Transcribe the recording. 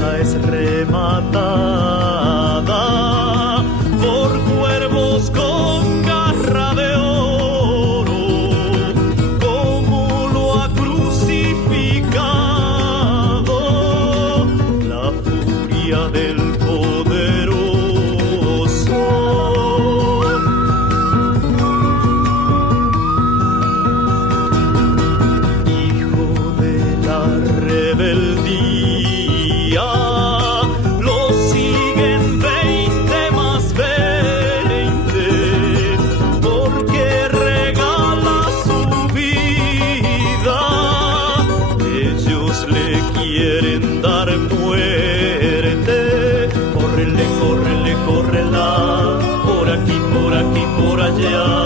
casa es rematada por cuervos con garra de oro, como lo ha crucificado la furia del poderoso. Hijo de la rebeldía, lo siguen 20 más 20, porque regala su vida. Ellos le quieren dar muerte. Córrele, córrele, córrela, por aquí, por allá.